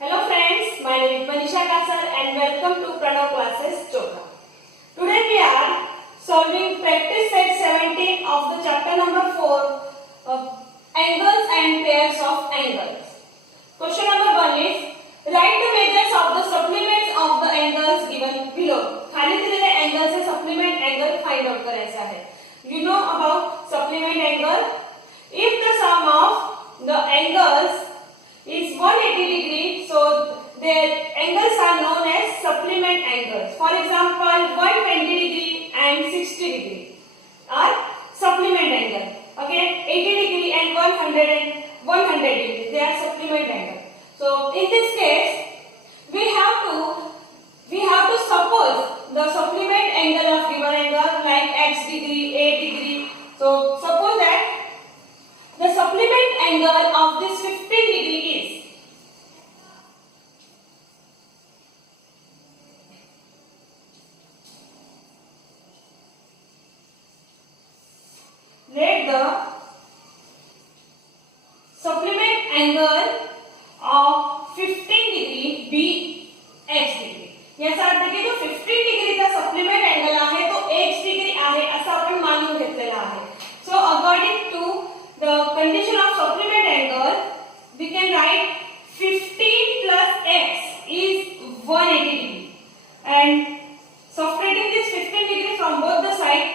Hello friends, my name is Manisha Kasar and welcome to Pranav Classes Yoga. Today we are solving practice set 17 of the chapter number 4 of angles and pairs of angles. Question number 1 is write the measures of the supplements of the angles given below. खाली दिलेले angles से supplement angle find out करायचा आहे. You know about supplement angle? If the sum of the angles is 180 degree, so their angles are known as supplement angles. For example, 120 degree and 60 degree are supplement angle. Okay, 80 degree and 100 degree, they are supplement angle. So in this case, we have to suppose the supplement angle of given angle like x degree, a degree. So suppose that the supplement angle of this 15 degree is let the supplement angle of 15 degree be x degree. याचा अर्थ की जो 15 डिग्रीचा supplement angle आहे तो x degree आहे असं आपण मानून घेतलेला आहे. So according to the condition of supplement angle, we can write 15 plus x is 180 degree, and subtracting this 15 degree from both the sides,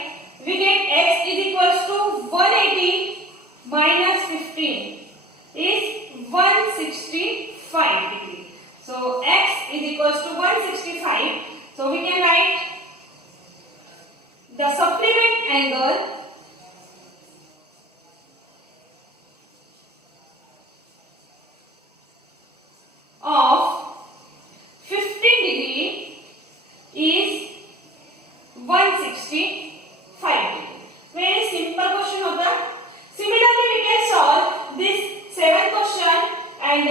we get x is equals to 180 minus 15 is 165 degree. So x is equals to 165. So we can write the supplement angle of 15 degree is 165 degree. Very simple question होता. Similarly, we can solve this 7 question and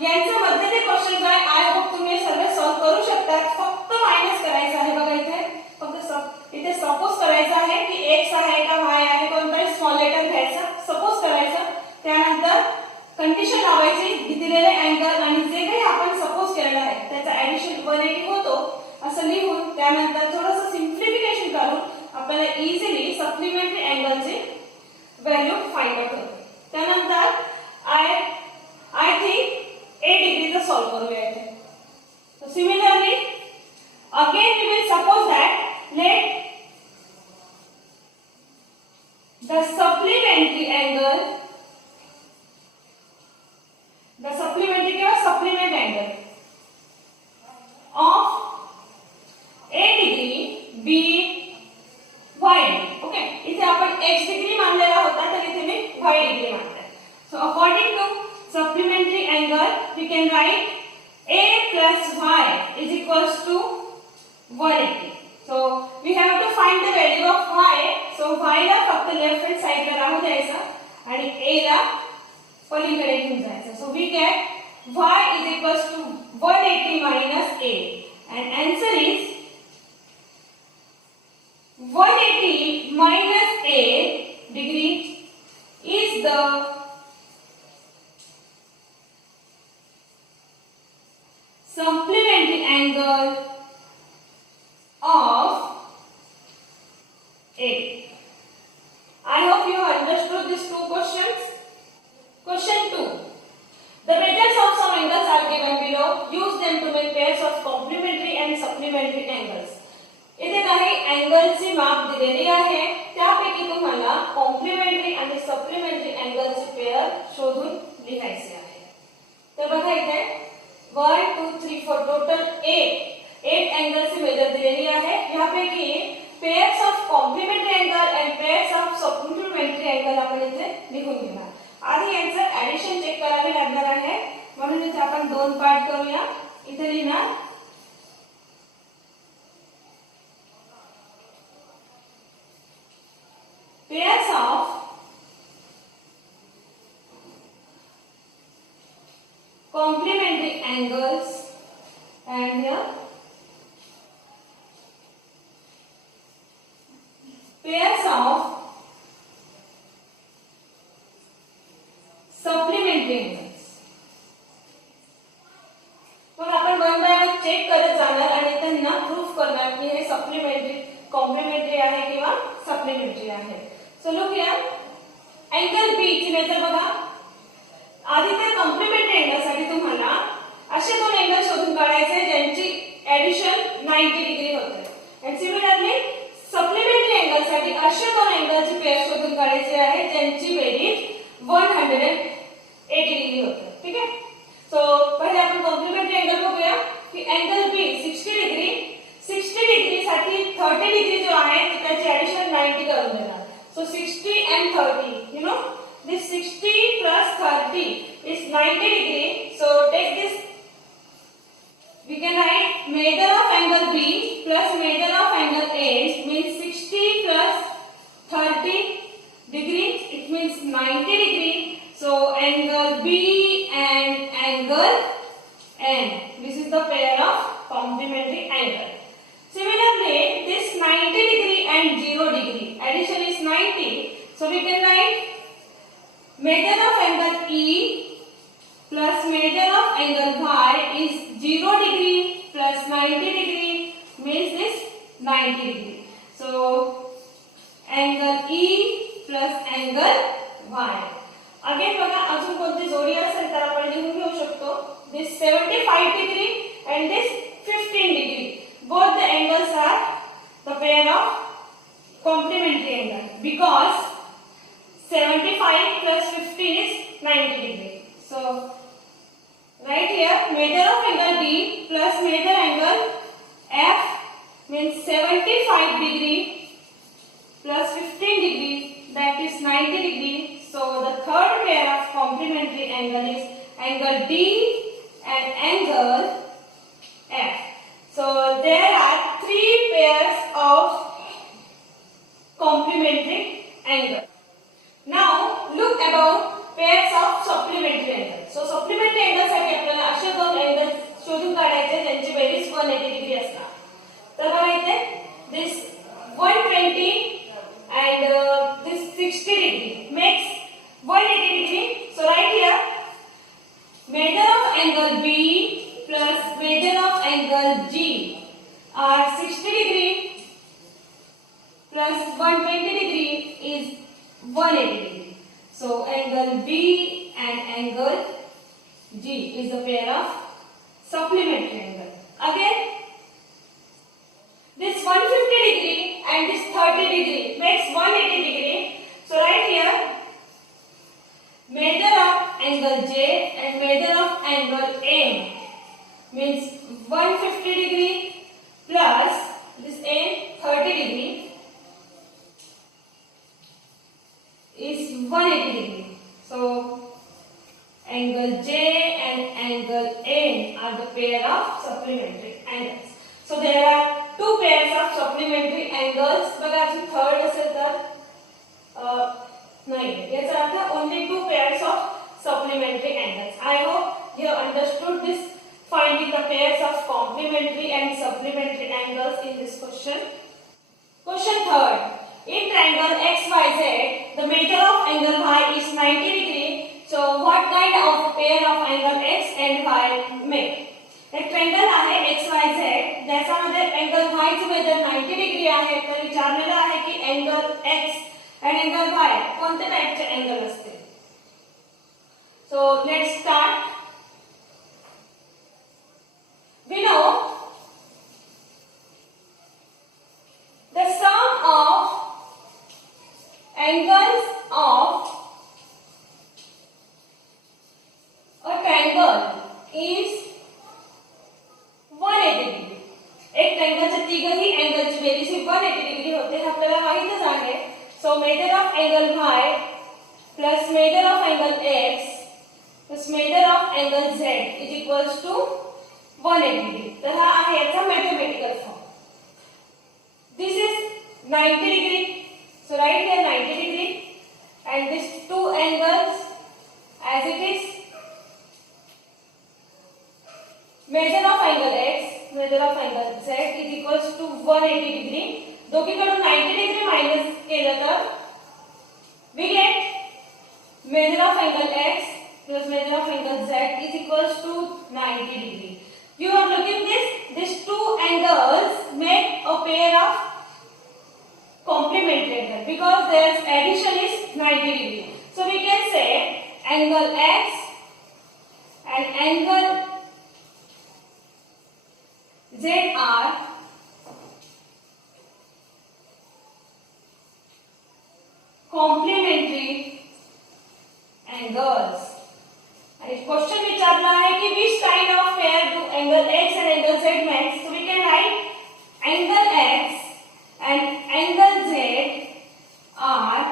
यांच्या मध्ये जे question आहे I hope तुम्ही सर्व solve करू शकता. फक्त minus करायचं आहे बघा इथे. फक्त इथे सपोज करायचं आहे की x आहे का y आहे कोणताही स्मॉल लेटर घ्यायचा. सपोज करायचं. त्यानंतर कंडिशन लावायची दिलेले अँगल आणि जे काही आपण सपोज केलेलं आहे त्याचा ऍडिशन 180 होतो असं लिहून त्यानंतर थोडंसं सिम्प्लिफिकेशन करून आपल्याला इझिली सप्लिमेंटरी अँगलची व्हॅल्यू फाइंड आउट होते. त्यानंतर आय थिंक 8 डिग्रीचं सॉल्व करूया इथे. So similarly again we will suppose that let the supplementary angle the supplementary or supplement angle of a degree be y degree. Okay, इथे आपण x degree मानलेला होता तर इथे मी y degree मानते. So according to supplementary angle we can write a plus y is equals to 180. So we have to find the value of y. So y ला फक्त left hand side ला राहू द्यायचं आणि a ला पलीकडे घेऊन जायचं. So we get y is equals to 180 minus a and answer is 180 minus a degree is the supplementary angle of a. I hope you have understood these two questions. Question 2. The measures of some angles are given below. Use them to make pairs of complementary and supplementary angles. इथे काही अँगलची माप दिलेली आहे. त्यापैकी तुम्हाला complementary आणि supplementary अँगलची pair शोधून लिहायचे आहे. तर बघा इथे 1 2 3 4 टोटल 8 अँगलची मेजर दिलेली आहे. यापैकी pairs of complementary angle and pairs of supplementary angle आपण इथे लिहून घेणार. आधी यांचं ऍडिशन चेक करावे लागणार आहे म्हणून इथे आपण दोन पार्ट करूया. इथे लिहिणार pairs of complementary angles and here pairs of supplementary angles. Complementary आहे किंवा सप्लिमेंटरी आहे. So look here, angle B ची मेजर बघा. आधी त्या कॉम्प्लिमेंटरी अँगल साठी तुम्हाला असे दोन अँगल शोधून काढायचे ज्यांची ऍडिशन 90 डिग्री होते. आणि सिमिलरली सप्लिमेंटरी अँगल साठी असे दोन अँगलची पेअर शोधून काढायचे आहे ज्यांची बेरीज 180 डिग्री होते. ठीक आहे. सो पहिले आपण कॉम्प्लिमेंटरी अँगल बघूया की अँगल बी 60 डिग्री साठी 30 डिग्री जो आहे तो त्याची ऍडिशन 90 करून देणार. सो 60 and 30, you know, this 60 plus 30 is 90 degree. So take this, we can write measure of angle B plus measure of angle A means 60 plus 30 degree, it means 90 degree. So angle B and angle N, this is the pair of complementary angle. Similarly, this 90 degree and 0 degree addition is 90. So we can write measure of angle E plus measure of angle Y is 0 degree plus 90 degree means this 90 degree. So angle E plus angle Y. Again बघा अजून कोणती जोडी असेल तर आपण लिहून घेऊ शकतो. This 75 degree and this 15 degree. Both the angles are the pair of complementary angle because 75 plus 15 is 90 degree. So right here measure of angle B plus measure angle F means 75 degree plus 15 degree, that is 90 degree. So the third pair of complementary angle is angle D and angle F. So there are three pairs of complementary angle. Now look about pairs of supplementary angle. So supplementary angle साठी आपल्याला असे दोन angle शोधून काढायचे ज्यांची berries 180 degree असणार. तर बघा इथे this 120 and this 60 degree makes 180 degree. So right here measure of angle B plus measure of angle G are 60 degree plus 120 degree is 180 degree. So angle B and angle G is a pair of supplementary angle. Again this 150 degree and this 30 degree makes 180 degree. So right here measure of angle J and measure of angle M means 150 degree plus this M 30 degree is 180 degree. So angle J and angle N are the pair of supplementary angles. So there are two pairs of supplementary angles. बघा अजून third असेल तर नाही, याचा अर्थ only two pairs of supplementary angles. I hope you have understood this finding the pairs of complementary and supplementary angles in this question. Question third. In triangle XYZ, the measure of angle Y is 90 degree. So what kind of pair of angle X and Y make? एक triangle आहे XYZ ज्याच्यामध्ये angle Y चे major 90 degree आहे. तर विचारलेलं आहे की angle X आणि अँगल Y कोणत्या टाइपचे अँगल असते. So let's start. We know the sum of angles of a triangle is 180 degree. एक ट्रायंगलच्या तिघही अँगलची बेरीज ही 180 डिग्री होते हे आपल्याला माहितच आहे. So measure of angle Y plus measure of angle X plus measure of angle Z is equals to 180 degree. तर हा आहे याचा mathematical form. This is 90 degree. So right here 90 degree and these two angles as it is. Measure of angle X, measure of angle Z is equals to 180 degree. दोघीकडून 90 degree minus केलं तर we get measure of angle X plus measure of angle Z is equals to 90 degree. You are looking this. These two angles make a pair of complementary angle because their addition is 90 degree. So we can say angle X and angle Z are complementary angles. आणि question विचारला आहे की which kind of pair do angle X and angle Z makes? So we can write angle X and angle Z are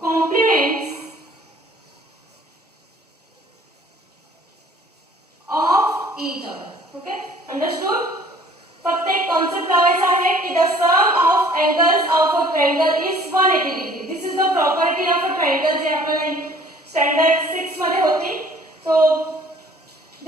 complements of each other. Okay, understood? फक्त एक concept लावायचा आहे की the sum of angles of a triangle is 180 degree. This is the property of a triangle जे आपल्याला standard 6 मध्ये होती. So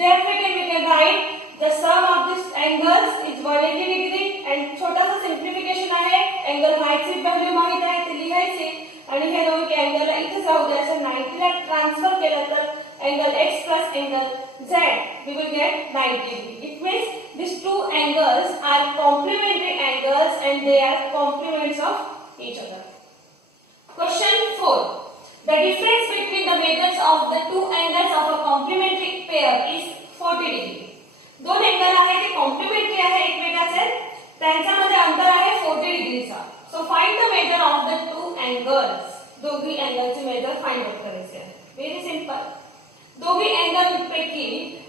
therefore we can write the sum of these angles is 180 degree and छोटासा सिंप्लिफिकेशन आहे. Angle ची value माहित आहे ती लिहायची आणि हे दोन्ही अँगलला इथे जाऊ द्या. असं 90 ला ट्रान्सफर केलं तर angle X plus angle Z we will get 90 degree. It means these two angles are complementary angles and they are complements of each other. Question 4. The difference between the measures of the two angles of a complementary pair is 40 degree. दोन angle आहे ते complementary आहे एकमेकांचे त्यांच्यामध्ये अंतर आहे 40 डिग्रीचा. So find the measure of the two angles. दोघी एंगलचे मेजर फाइंड आउट करायचे आहे. Very simple. दोघी एंगल पैकी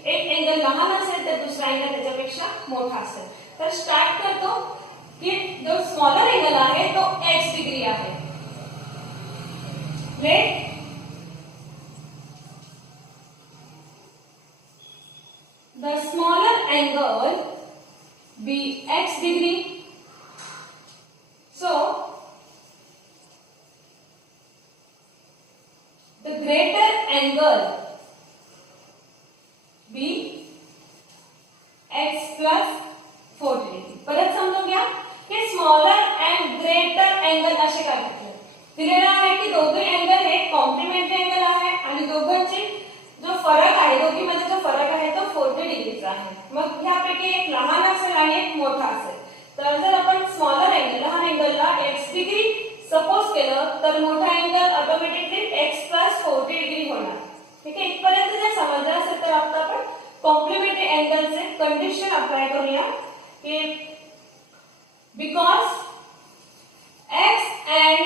एक एंगल लहान असेल तर दुसरा एंगल त्याच्यापेक्षा मोठा असेल. तर स्टार्ट करतो की जो स्मॉलर एंगल आहे तो x डिग्री आहे. Let the smaller angle be x degree. So the greater angle be x plus 40 degree. परत समजून घ्या की स्मॉलर अँड ग्रेटर अँगल असे काय म्हटले. दिलेला आहे की दोघे अँगल हे कॉम्प्लिमेंटरी अँगल आहे आणि दोघांची जो फरक आहे दोघीमध्ये जो फरक आहे तो 40 डिग्रीचा आहे. मग ह्यापैकी एक लहान असेल आणि एक मोठा असेल. तर जर आपण स्मॉलर अँगल लहान अँगलला x डिग्री सपोज केलं तर मोठा angle automatically x plus 40 degree होणार. ठीक आहे. इथपर्यंत जर समजलं असेल तर आता आपण कॉम्प्लिमेंटरी अँगलचे कंडिशन अप्लाय करूया की because x and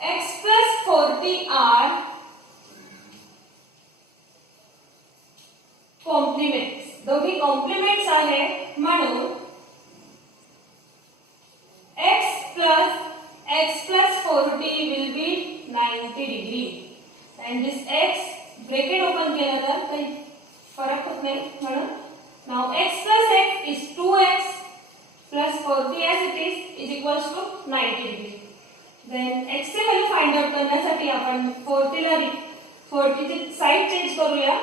x plus 40 are complements. दोघी कॉम्प्लिमेंट्स आहे म्हणून x plus 40 will be 90 degree and this x bracket open केलं तर काही फरक होत नाही म्हणून now x plus x is 2x plus 40 as it is equals to 90 degree. then x चे व्हॅल्यू फाइंड आउट करण्यासाठी आपण 40 ला 40 ची साइड चेंज करूया.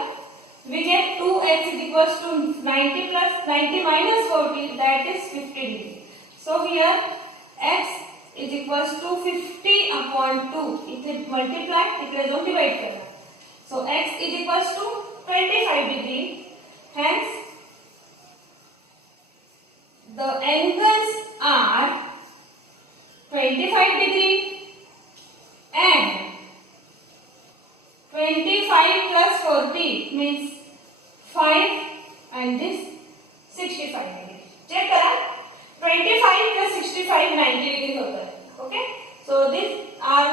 we get 2x is equals to 90 plus 90 minus 40 that is 50 degree. so here x is equals to 50 upon 2. इथे multiply इकडे जाऊन divide करा. so x is equals to 25 degree. hence the angles are 25 degree and 25 plus 40 means 5 and this 65 degree. Check करा 25 plus 65 90 degree होता है. Okay. So these are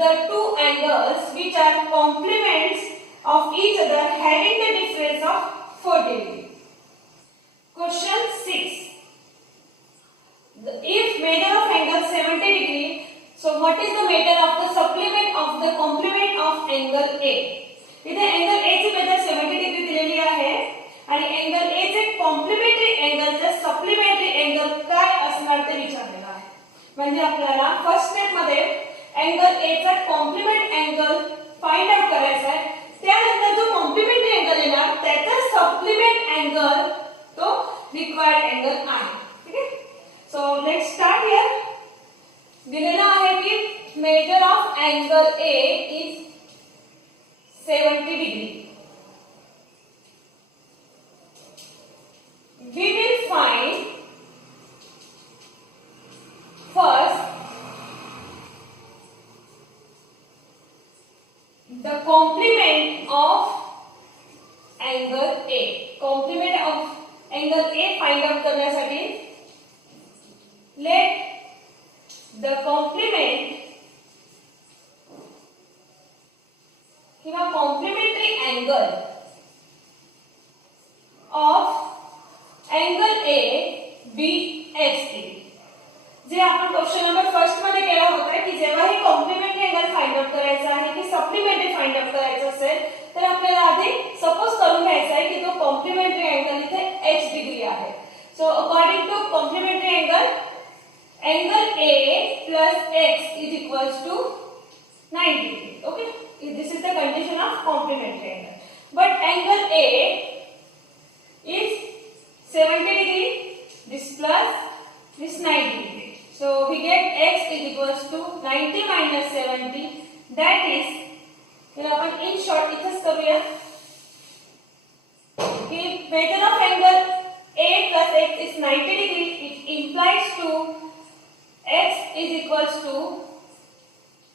the two angles which are complements of each other having the difference of 40 degree. Question 6. If measure of angle 70 degree, so what is the measure of the supplement of the complement of angle A? इथे angle A ची measure 70 degree दिलेली आहे आणि angle A चे complementary angle चे supplementary angle काय असणार ते विचारलेलं आहे. म्हणजे आपल्याला फर्स्ट स्टेप मध्ये angle A चा complement angle फाइंड आउट करायचा आहे. त्यानंतर जो complementary angle येणार त्याचा supplement angle तो required angle आहे. ठीक आहे. So let's start here. दिलेला आहे की measure of angle A is 70 degree. We will find complement of angle A find out करण्यासाठी लेट द कॉम्प्लिमेंट किंवा complementary angle of angle A be x degree. जे आपण क्वेश्चन नंबर फर्स्ट मध्ये केला होता की जेव्हा हे कॉम्प्लिमेंटरी अँगल फाइंड आउट करायचा आहे की सप्लिमेंटरी फाइंड आउट करायचं असेल तर आपल्याला आधी सपोज करून घ्यायचा आहे की तो कॉम्प्लिमेंटरी अँगल इथे h डिग्री आहे. So according to complementary angle a plus x is equals to 90 degree. Okay, this is the condition of complementary angle. But angle a is 70 degree. This plus this 90 degree. So we get x is equals to 90 minus 70. That is, then upon in short इथेच करूया कि measure of angle a plus x is 90 degree. It implies to x is equals to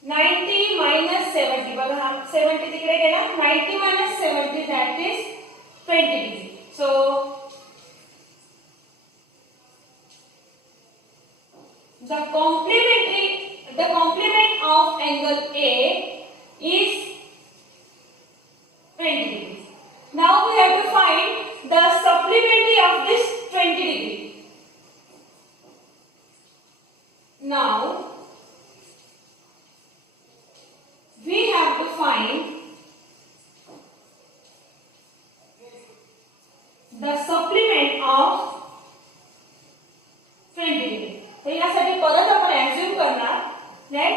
90 minus 70. बघा हा 70 तिकडे गेला. 90 minus 70 that is 20 degree. So the complement of angle A is 20 degree. Now we have to find the supplementary of this 20 degree. Now we have to find the supplement of 20 degree. तर यासाठी परत आपण ऍज्युम करणार that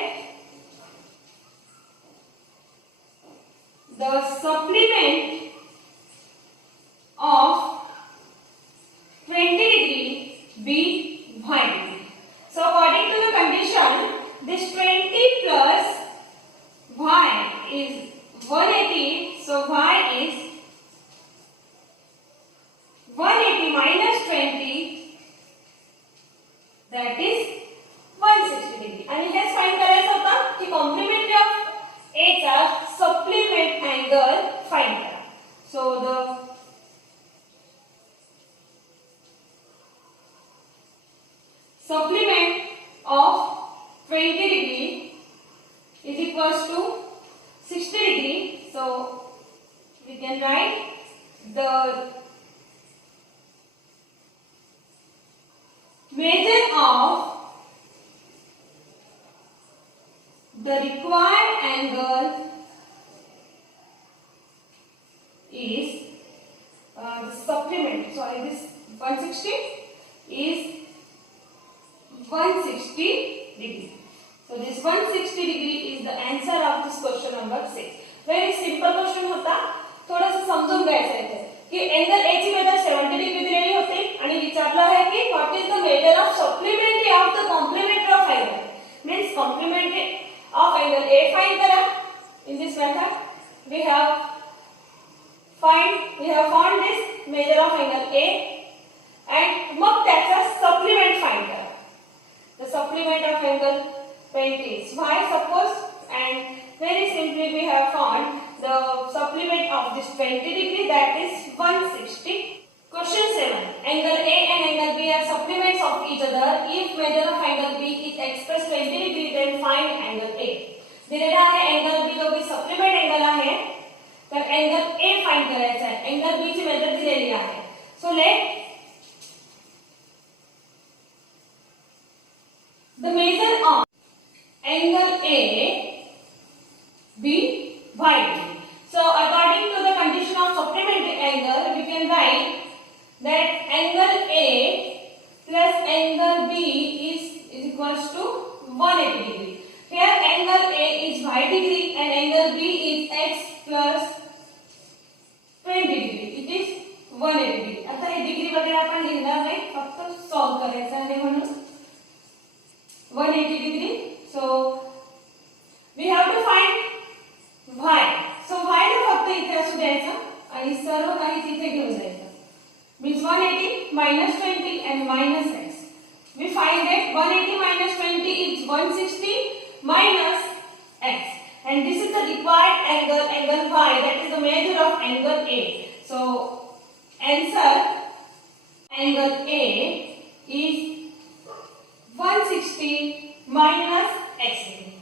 the supplement of 20 degree be y degree. So according to the condition, this 20 plus y is 180. So y is 180 minus 20. That is 160 degree. आणि हेच find करायचं होतं की complementary of ए चा सप्लिमेंट अँगल फाइंड करा. So the supplement of 20 degree is equals to 60 degree. So we can write the measure of the required angle is the supplement. Sorry, this 160 is 160 degree. So this 160 degree is the answer of this question number 6. Very simple question होता. थोडंसं समजून घ्यायचं आहे की angle A ची major 70 degree दिलेली होती आणि विचारलं आहे की what is the measure of supplementary of the complementary of angle means complementary of angle A find करा. In this method we have found this measure of angle A and मग त्याचा supplement find करा. The supplement of angle 20 is y suppose, and very simply we have found the supplement of this 20 degree, that is 160. Question 7. Angle A and angle B are supplements of each other. If measure of angle B is expressed 20 degree, then find angle A. दिलेला आहे angle B जो भी supplement angle आहे तर angle A find करायचा आहे. angle B ची major दिलेली आहे. So let the measure of angle A be y degree. So according to the condition of supplementary angle, we can write that angle A plus angle B is equals to 180 degree. Here angle A is y degree and angle B is x plus 20 degree. It is 180 degree. आता हे degree वगैरे आपण लिहिणार नाही, फक्त solve करायचं आहे म्हणून 180 degree. So we have to find y. So y ला फक्त इथे असू द्यायचं आणि सर्व काही तिथे घेऊन जायचं. Means 180 minus 20 and minus x. We find that 180 minus 20 is 160 minus x. And this is the required angle y. That is the measure of angle A. So Answer, angle A is 160 minus x degree.